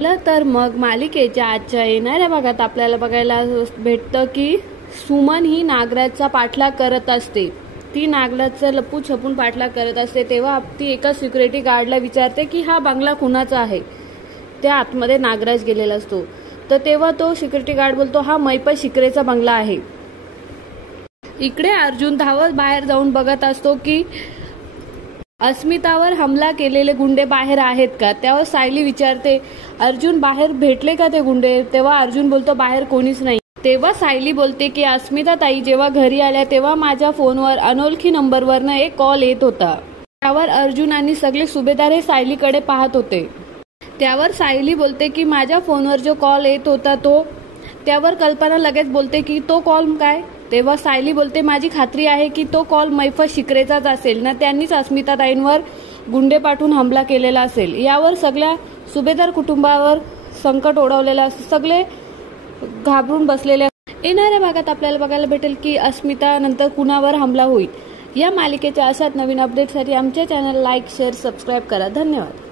तर मग मालिकेच्या आजच्या येणाऱ्या भागात आपल्याला बघायला भेटतं की सुमन ही नागराजचा पाठलाग करत असते. ती नागराजचा लपून छपून पाठलाग करत असते. तेव्हा ती एका सिक्युरिटी गार्डला विचारते की हा बंगला कुणाचा आहे. त्या आतमध्ये नागराज गेलेला असतो. तर तेव्हा तो सिक्युरिटी गार्ड बोलतो हा मैपत शिकरेचा बंगला आहे. इकडे अर्जुन धावत बाहेर जाऊन बघत असतो की अस्मितावर हमला केलेले गुंडे बाहेर आहेत का. त्यावर सायली विचारते अर्जुन बाहेर भेटले का ते गुंडे. तेव्हा अर्जुन बोलतो बाहेर कोणीच नाही. तेव्हा सायली बोलते की अस्मिता ताई जेव्हा घरी आल्या तेव्हा माझ्या फोनवर अनोळखी नंबरवरनं एक कॉल येत होता. त्यावर अर्जुन आणि सगळे सुभेदार हे सायलीकडे पाहत होते. त्यावर सायली बोलते की माझ्या फोनवर जो कॉल येत होता तो. त्यावर कल्पना लगेच बोलते की तो कॉल काय. तेव्हा सायली बोलते माझी खात्री आहे की तो कॉल मैफत शिकरेचाच असेल ना. त्यांनीच अस्मिता ताईंवर गुंडे पाठवून हमला केलेला असेल. यावर सगळ्या सुभेदार कुटुंबावर संकट ओढवलेलं असं सगळे घाबरून बसलेले. येणाऱ्या भागात आपल्याला बघायला भेटेल की अस्मिता नंतर कुणावर हमला होईल. या मालिकेच्या अशाच नवीन अपडेटसाठी आमच्या चॅनल लाईक शेअर सबस्क्राईब करा. धन्यवाद.